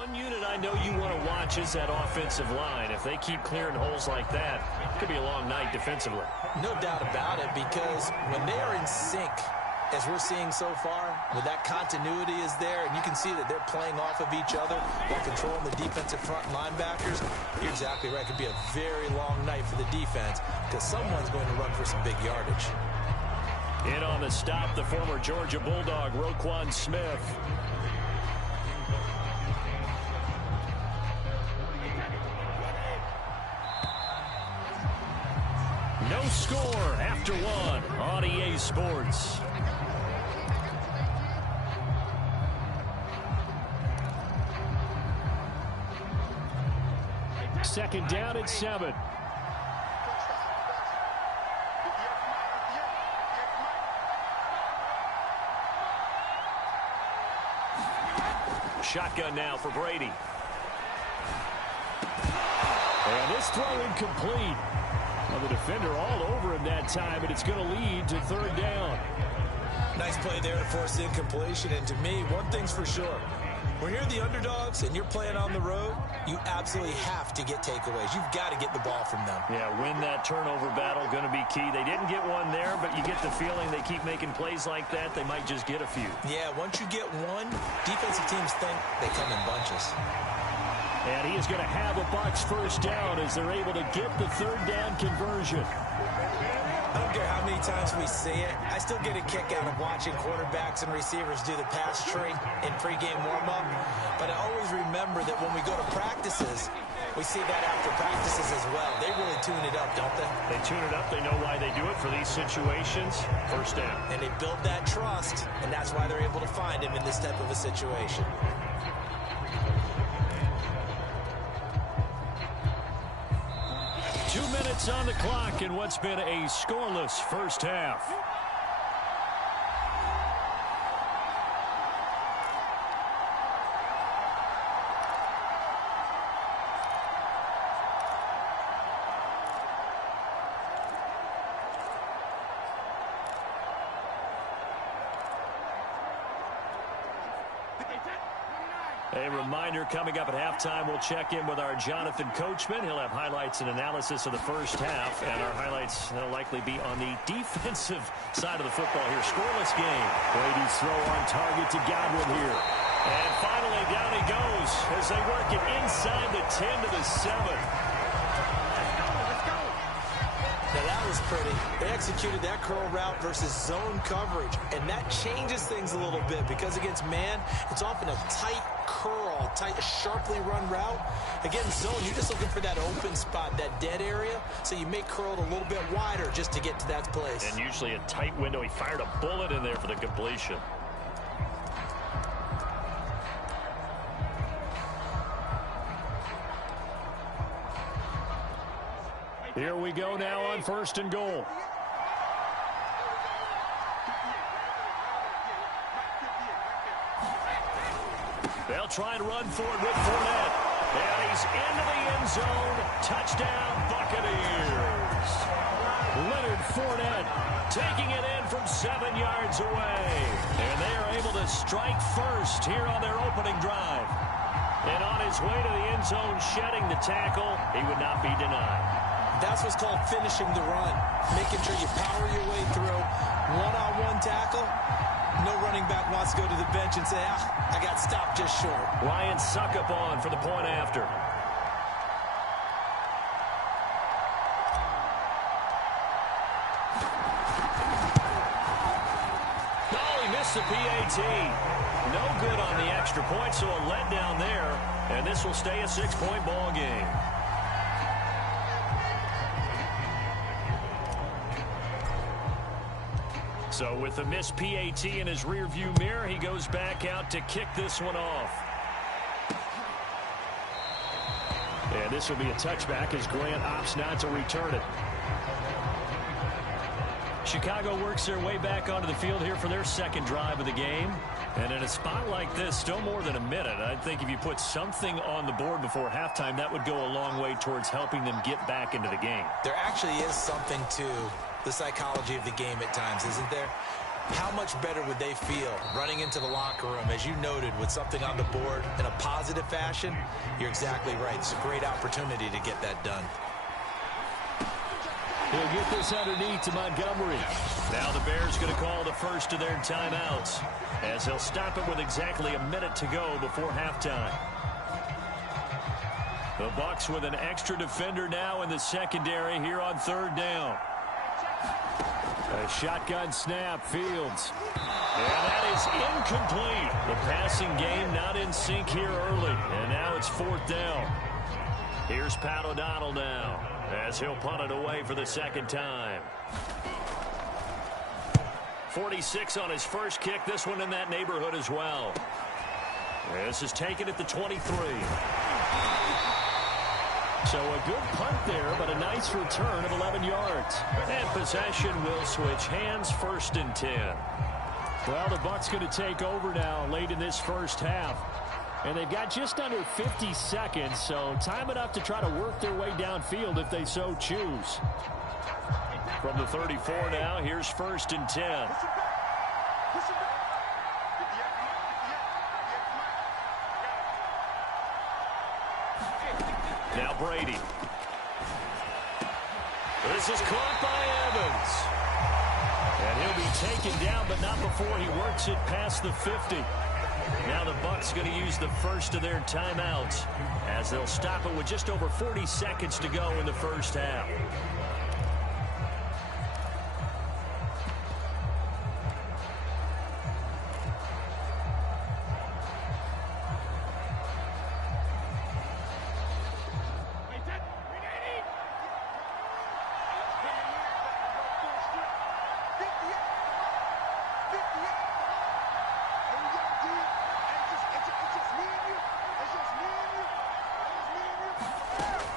One unit I know you want to watch is that offensive line. If they keep clearing holes like that, it could be a long night defensively. No doubt about it, because when they are in sync, as we're seeing so far, with that continuity is there, and you can see that they're playing off of each other while controlling the defensive front linebackers, you're exactly right. It could be a very long night for the defense because someone's going to run for some big yardage. In on the stop, the former Georgia Bulldog, Roquan Smith. No score after one on EA Sports. Second down at 7. Shotgun now for Brady. And this throw incomplete. Well, the defender all over him that time, and it's going to lead to third down. Nice play there to force the incompletion. And to me, one thing's for sure. When you're the underdogs and you're playing on the road, you absolutely have to get takeaways. You've got to get the ball from them. Yeah, win that turnover battle, going to be key. They didn't get one there, but you get the feeling they keep making plays like that, they might just get a few. Yeah, once you get one, defensive teams think they come in bunches. And he is going to have a Bucs first down as they're able to get the third down conversion. I don't care how many times we see it. I still get a kick out of watching quarterbacks and receivers do the pass tree in pregame warm-up. But I always remember that when we go to practices, we see that after practices as well. They really tune it up, don't they? They tune it up. They know why they do it for these situations. First down. And they build that trust, and that's why they're able to find him in this type of a situation. On the clock in what's been a scoreless first half. A reminder, coming up at halftime, we'll check in with our Jonathan Coachman. He'll have highlights and analysis of the first half, and our highlights will likely be on the defensive side of the football here. Scoreless game. Brady's throw on target to Godwin here. And finally, down he goes as they work it inside the 10 to the 7. Now that was pretty. They executed that curl route versus zone coverage, and that changes things a little bit because against man, it's often a tight curl, tight, sharply run route. Against zone, you're just looking for that open spot, that dead area, so you make curl a little bit wider just to get to that place. And usually a tight window. He fired a bullet in there for the completion. Here we go now on first and goal. They'll try and run for it with Fournette. And he's into the end zone. Touchdown, Buccaneers. Leonard Fournette taking it in from 7 yards away. And they are able to strike first here on their opening drive. And on his way to the end zone, shedding the tackle, he would not be denied. That's what's called finishing the run, making sure you power your way through. One-on-one tackle, no running back wants to go to the bench and say, I got stopped just short. Ryan Suckup on for the point after. Oh, he missed the PAT. No good on the extra point, so a letdown there. And this will stay a 6-point ball game. So with the missed PAT in his rearview mirror, he goes back out to kick this one off. And this will be a touchback as Grant opts not to return it. Chicago works their way back onto the field here for their second drive of the game. And in a spot like this, still more than a minute, I think if you put something on the board before halftime, that would go a long way towards helping them get back into the game. There actually is something to the psychology of the game at times, isn't there? How much better would they feel running into the locker room, as you noted, with something on the board in a positive fashion? You're exactly right. It's a great opportunity to get that done. He'll get this underneath to Montgomery. Now the Bears going to call the first of their timeouts, as they'll stop it with exactly a minute to go before halftime. The Bucs with an extra defender now in the secondary here on third down. A shotgun snap, Fields. And that is incomplete. The passing game not in sync here early. And now it's fourth down. Here's Pat O'Donnell now, as he'll punt it away for the second time. 46 on his first kick. This one in that neighborhood as well. This is taken at the 23. So a good punt there, but a nice return of 11 yards. And possession will switch hands, first and 10. Well, the Bucs going to take over now late in this first half. And they've got just under 50 seconds, so time enough to try to work their way downfield if they so choose. From the 34 now, here's first and 10. Now Brady. This is caught by Evans. And he'll be taken down, but not before he works it past the 50. Now the Bucs going to use the first of their timeouts, as they'll stop it with just over 40 seconds to go in the first half.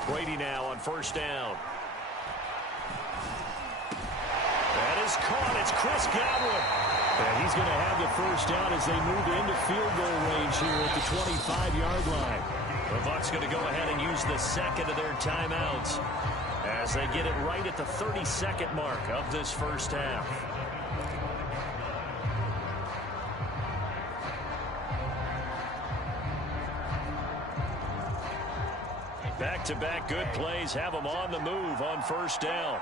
Brady now on first down. That is caught. It's Chris Godwin. And he's going to have the first down as they move into field goal range here at the 25-yard line. The Bucs going to go ahead and use the second of their timeouts as they get it right at the 30-second mark of this first half. Back-to-back good plays have them on the move on first down.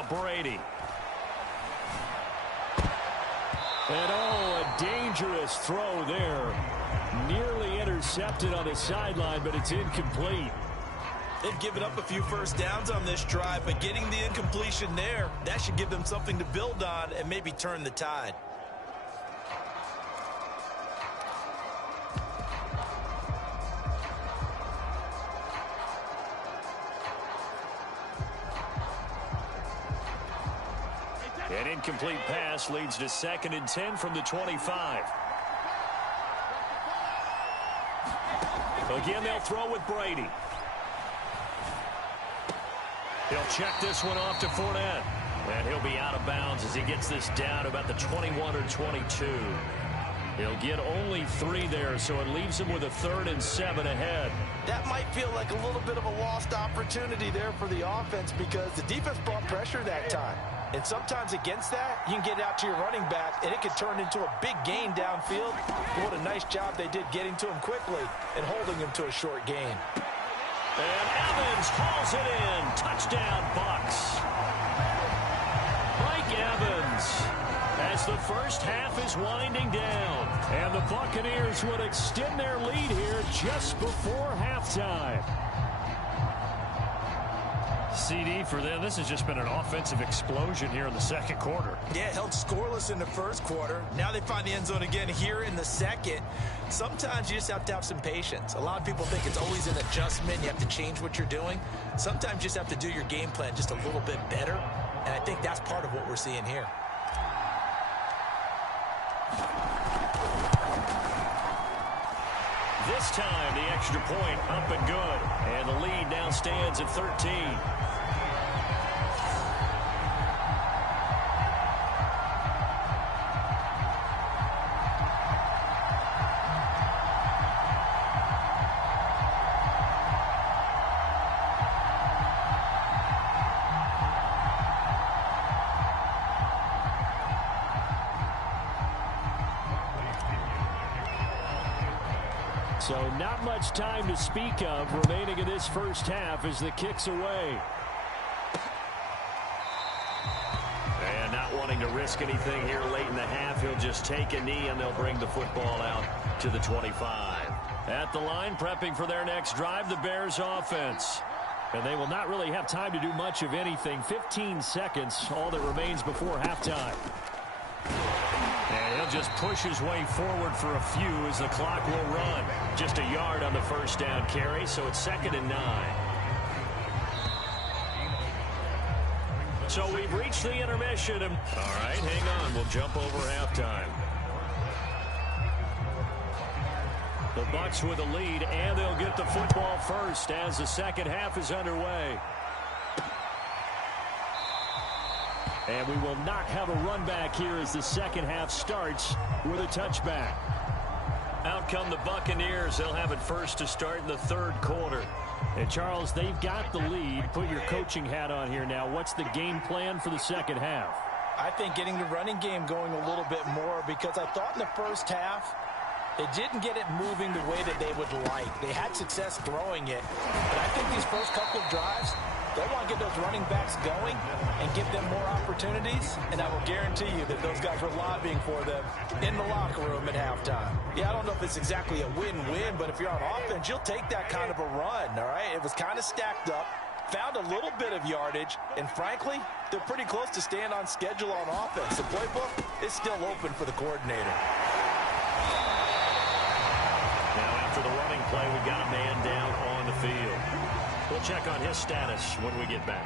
Now Brady. And a dangerous throw there. Nearly intercepted on the sideline, but it's incomplete. They've given up a few first downs on this drive, but getting the incompletion there, that should give them something to build on and maybe turn the tide. An incomplete pass leads to 2nd and 10 from the 25. Again, they'll throw with Brady. He'll check this one off to Fournette. And he'll be out of bounds as he gets this down about the 21 or 22. He'll get only 3 there, so it leaves him with a 3rd and 7 ahead. That might feel like a little bit of a lost opportunity there for the offense because the defense brought pressure that time. And sometimes against that, you can get it out to your running back, and it can turn into a big gain downfield. What a nice job they did getting to him quickly and holding him to a short gain. And Evans hauls it in. Touchdown, Bucs. Mike Evans, as the first half is winding down. And the Buccaneers would extend their lead here just before halftime. CD for them, this has just been an offensive explosion here in the second quarter. Yeah, held scoreless in the first quarter. Now they find the end zone again here in the second. Sometimes you just have to have some patience. A lot of people think it's always an adjustment. You have to change what you're doing. Sometimes you just have to do your game plan just a little bit better. And I think that's part of what we're seeing here. This time, the extra point up and good. And the lead now stands at 13. So not much time to speak of remaining in this first half as the kick's away. And not wanting to risk anything here late in the half, he'll just take a knee and they'll bring the football out to the 25. At the line, prepping for their next drive, the Bears offense. And they will not really have time to do much of anything. 15 seconds, all that remains before halftime. And he'll just push his way forward for a few as the clock will run. Just a yard on the first down carry, so it's 2nd and 9. So we've reached the intermission. And all right, hang on. We'll jump over halftime. The Bucs with a lead, and they'll get the football first as the second half is underway. And we will not have a run back here as the second half starts with a touchback. Out come the Buccaneers. They'll have it first to start in the third quarter. And, Charles, they've got the lead. Put your coaching hat on here now. What's the game plan for the second half? I think getting the running game going a little bit more because I thought in the first half they didn't get it moving the way that they would like. They had success throwing it. But I think these first couple of drives, they want to get those running backs going and give them more opportunities, and I will guarantee you that those guys were lobbying for them in the locker room at halftime. Yeah, I don't know if it's exactly a win-win, but if you're on offense, you'll take that kind of a run, all right? It was kind of stacked up, found a little bit of yardage, and frankly, they're pretty close to staying on schedule on offense. The playbook is still open for the coordinator. Now after the running play, we've got a man down on the field. We'll check on his status when we get back.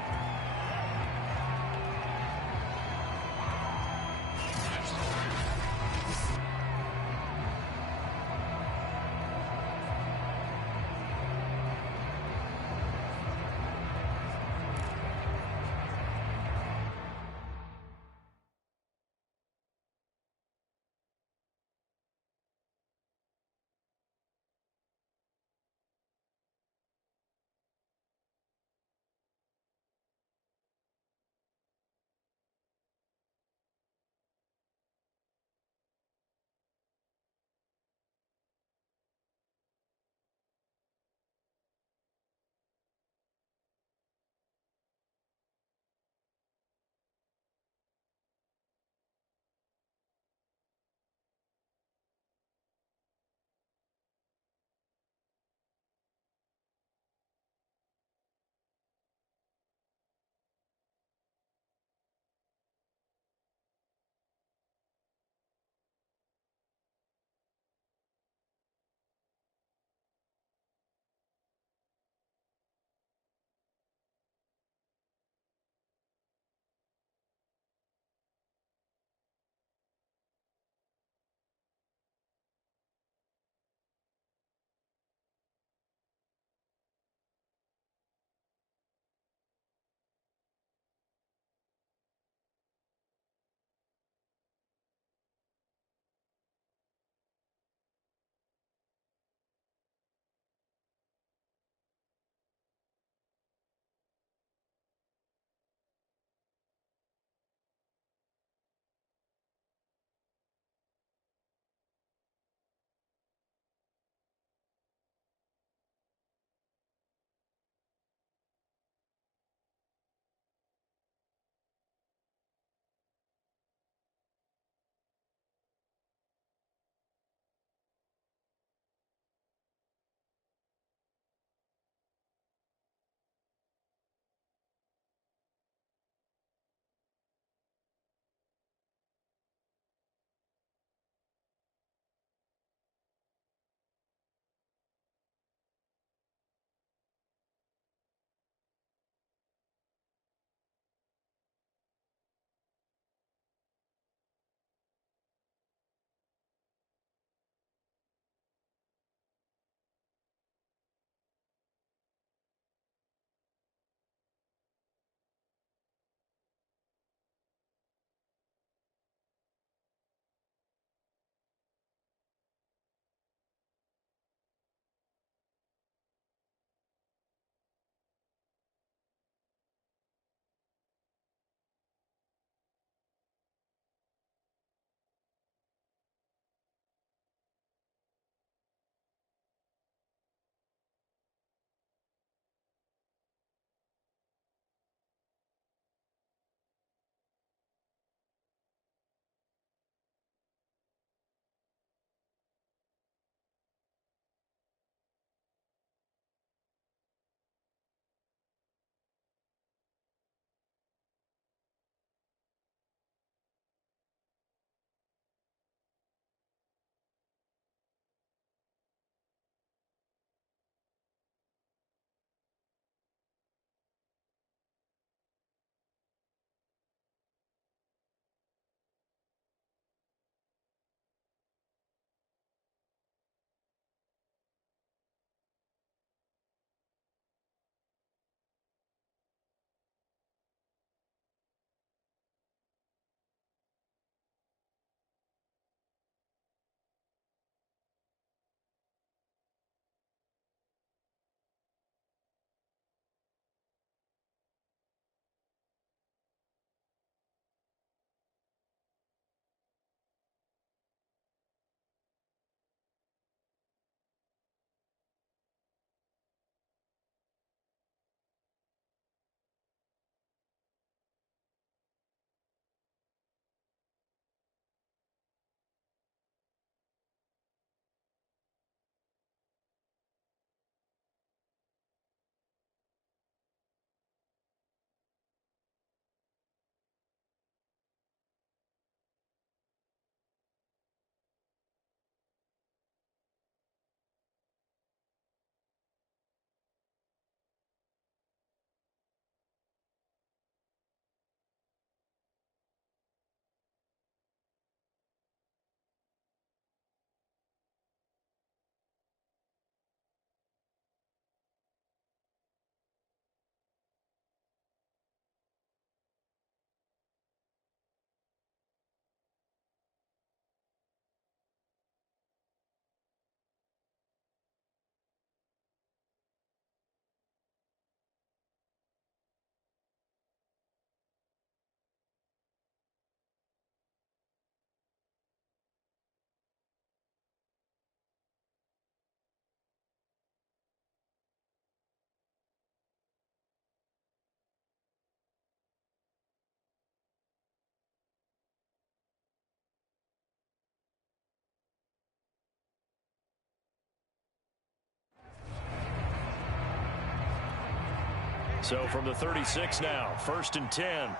So from the 36 now, 1st and 10.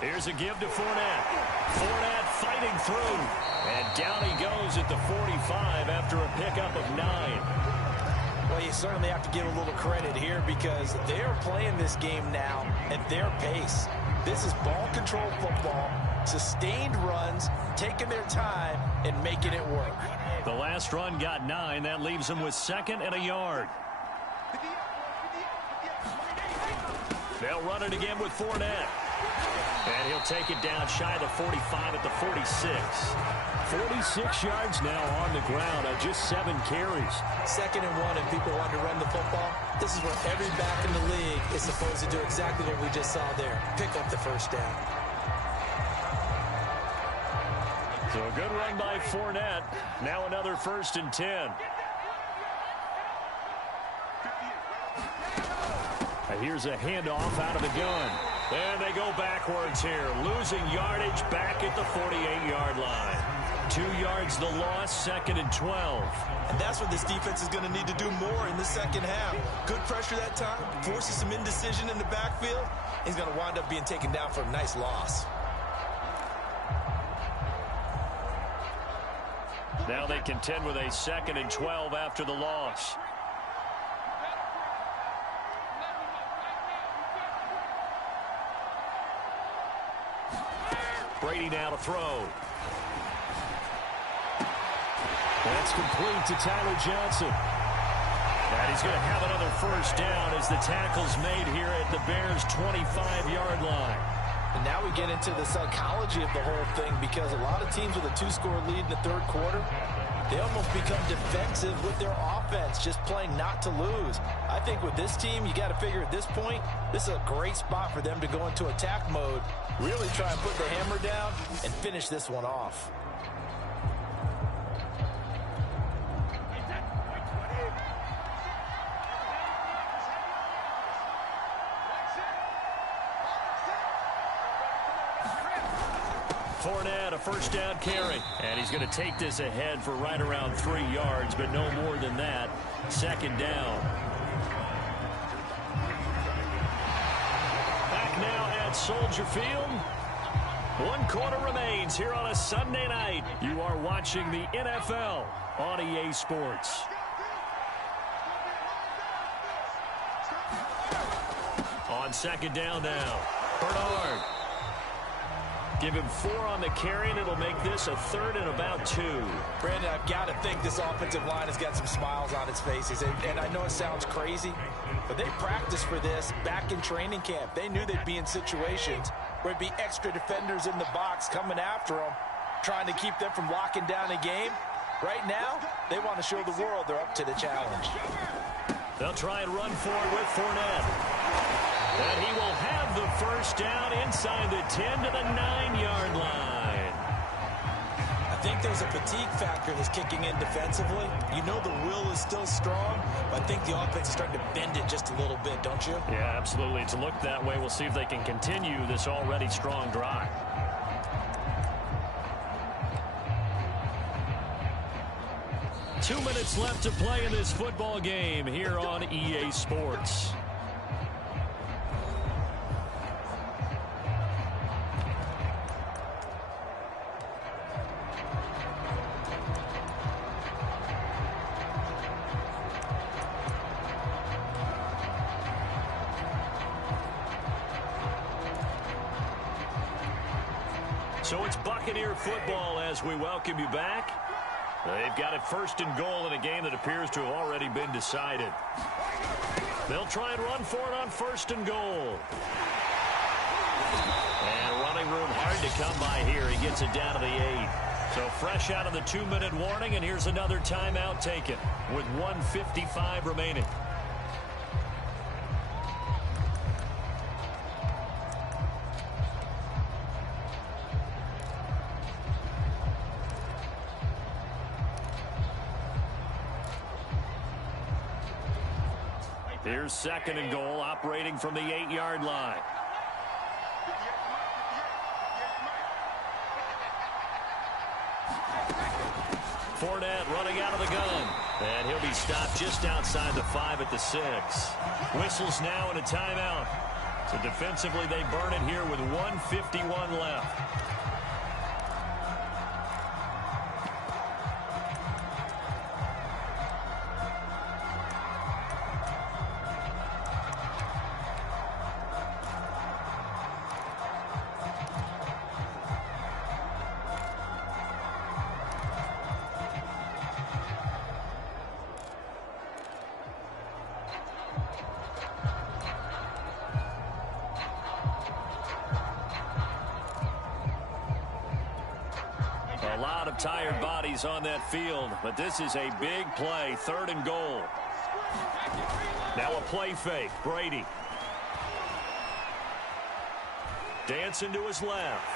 Here's a give to Fournette. Fournette fighting through. And down he goes at the 45 after a pickup of 9. Well, you certainly have to give a little credit here because they're playing this game now at their pace. This is ball control football, sustained runs, taking their time, and making it work. The last run got 9. That leaves them with 2nd and a yard. They'll run it again with Fournette. And he'll take it down shy of the 45 at the 46. 46 yards now on the ground on just 7 carries. 2nd and 1 and people want to run the football. This is where every back in the league is supposed to do exactly what we just saw there. Pick up the first down. So a good run by Fournette. Now another 1st and 10. And here's a handoff out of the gun. And they go backwards here, losing yardage back at the 48-yard line. 2 yards the loss, 2nd and 12. And that's what this defense is going to need to do more in the second half. Good pressure that time, forces some indecision in the backfield. He's going to wind up being taken down for a nice loss. Now they contend with a 2nd and 12 after the loss. Brady now to throw. That's complete to Tyler Johnson. And he's going to have another 1st down as the tackle's made here at the Bears' 25-yard line. And now we get into the psychology of the whole thing because a lot of teams with a 2-score lead in the 3rd quarter, they almost become defensive with their offense, just playing not to lose. I think with this team, you got to figure at this point, this is a great spot for them to go into attack mode, really try and put the hammer down and finish this one off. Fournette, a 1st down carry. And he's going to take this ahead for right around 3 yards, but no more than that. 2nd down. Back now at Soldier Field. 1 quarter remains here on a Sunday night. You are watching the NFL on EA Sports. On 2nd down now, Bernard. Give him 4 on the carry, and it'll make this a 3rd and about 2. Brandon, I've got to think this offensive line has got some smiles on its faces. And I know it sounds crazy, but they practiced for this back in training camp. They knew they'd be in situations where it'd be extra defenders in the box coming after them, trying to keep them from locking down a game. Right now, they want to show the world they're up to the challenge. They'll try and run for it with Fournette. And he will have the 1st down inside the 10 to the 9-yard line. I think there's a fatigue factor that's kicking in defensively. You know the will is still strong, but I think the offense is starting to bend it just a little bit, don't you? Yeah, absolutely. It's looked that way. We'll see if they can continue this already strong drive. Two minutes left to play in this football game here on EA Sports. So it's Buccaneer football as we welcome you back. They've got it 1st and goal in a game that appears to have already been decided. They'll try and run for it on 1st and goal. And running room hard to come by here. He gets it down to the 8. So fresh out of the 2-minute warning, and here's another timeout taken with 1:55 remaining. Here's 2nd and goal, operating from the 8-yard line. Fournette running out of the gun. And he'll be stopped just outside the 5 at the 6. Whistles now and a timeout. So defensively, they burn it here with 1:51 left. A lot of tired bodies on that field, but this is a big play, 3rd and goal. Now a play fake, Brady. Dancing to his left.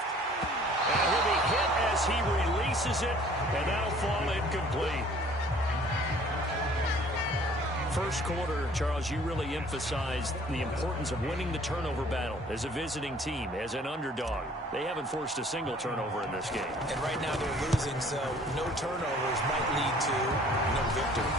And he'll be hit as he releases it, and that'll fall incomplete. First quarter, Charles, you really emphasized the importance of winning the turnover battle as a visiting team, as an underdog. They haven't forced a single turnover in this game. And right now they're losing, so no turnovers might lead to no victory.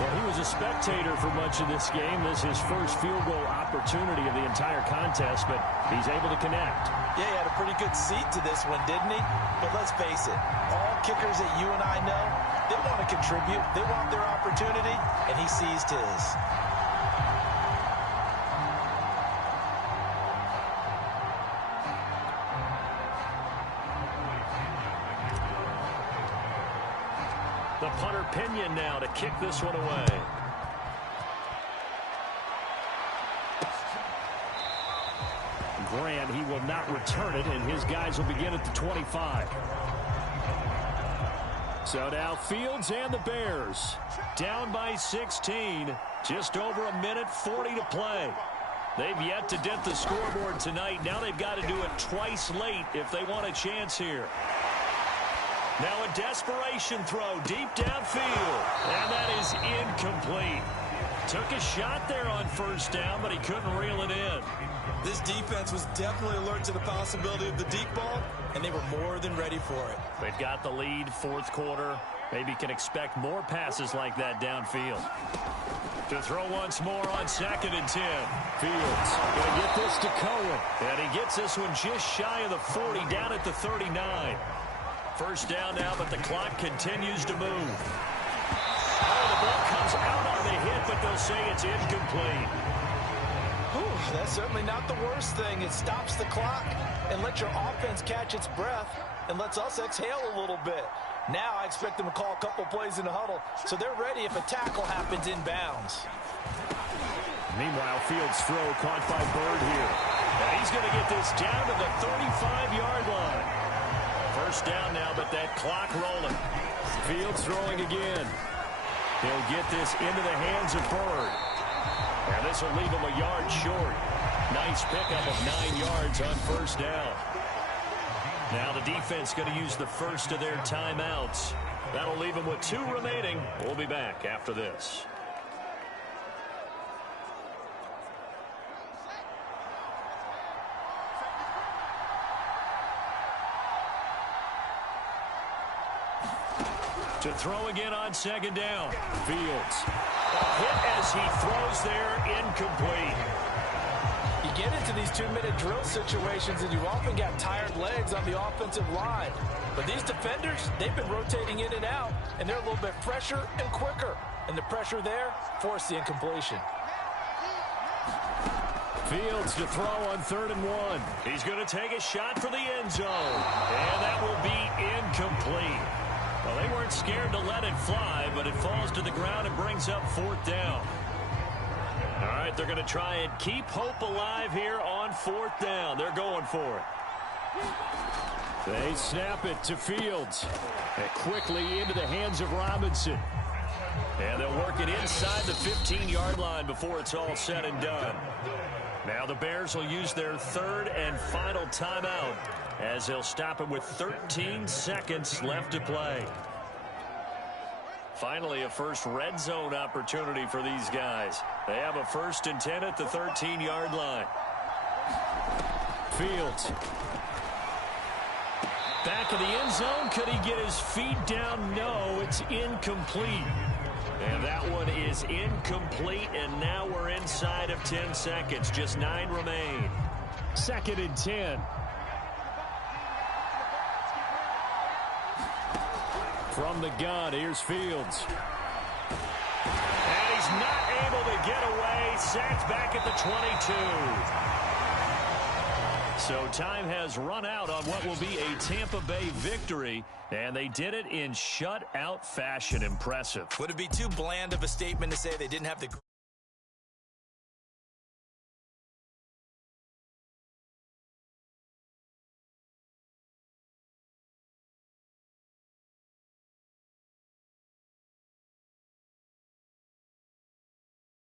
Well, he was a spectator for much of this game. This is his first field goal opportunity of the entire contest, but he's able to connect. Yeah, he had a pretty good seat to this one, didn't he? But let's face it, all kickers that you and I know, they want to contribute. They want their opportunity, and he seized his. The punter Pinion now to kick this one away. Grant, he will not return it, and his guys will begin at the 25. So now Fields and the Bears down by 16. Just over a minute 40 to play. They've yet to dent the scoreboard tonight. Now they've got to do it twice late if they want a chance here. Now a desperation throw deep downfield. And that is incomplete. Took a shot there on first down, but he couldn't reel it in. This defense was definitely alert to the possibility of the deep ball, and they were more than ready for it. They've got the lead, 4th quarter. Maybe can expect more passes like that downfield. To throw once more on 2nd and 10. Fields going to get this to Cohen. And he gets this one just shy of the 40, down at the 39. First down now, but the clock continues to move. Oh, the ball comes out on the hit, but they'll say it's incomplete. Whew, that's certainly not the worst thing. It stops the clock and lets your offense catch its breath and lets us exhale a little bit. Now I expect them to call a couple plays in the huddle, so they're ready if a tackle happens inbounds. Meanwhile, Fields' throw caught by Bird here. And he's going to get this down to the 35-yard line. First down now, but that clock rolling. Fields throwing again. He'll get this into the hands of Bird. And this will leave him a yard short. Nice pickup of 9 yards on first down. Now the defense going to use the first of their timeouts. That'll leave them with 2 remaining. We'll be back after this. To throw again on 2nd down. Fields. A hit as he throws there, incomplete. You get into these 2-minute drill situations and you've often got tired legs on the offensive line. But these defenders, they've been rotating in and out, and they're a little bit fresher and quicker. And the pressure there forced the incompletion. Fields to throw on 3rd and 1. He's going to take a shot for the end zone. And that will be incomplete. Well, they weren't scared to let it fly, but it falls to the ground and brings up 4th down. All right, they're going to try and keep hope alive here on 4th down. They're going for it. They snap it to Fields. And quickly into the hands of Robinson. And they'll work it inside the 15-yard line before it's all said and done. Now the Bears will use their 3rd and final timeout as they'll stop it with 13 seconds left to play. Finally, a first red zone opportunity for these guys. They have a 1st and 10 at the 13-yard line. Fields. Back of the end zone. Could he get his feet down? No, it's incomplete. And that one is incomplete, and now we're inside of 10 seconds. Just 9 remain. 2nd and 10. From the gun, here's Fields. And he's not able to get away. Sacked back at the 22. So time has run out on what will be a Tampa Bay victory, and they did it in shutout fashion. Impressive. Would it be too bland of a statement to say they didn't have the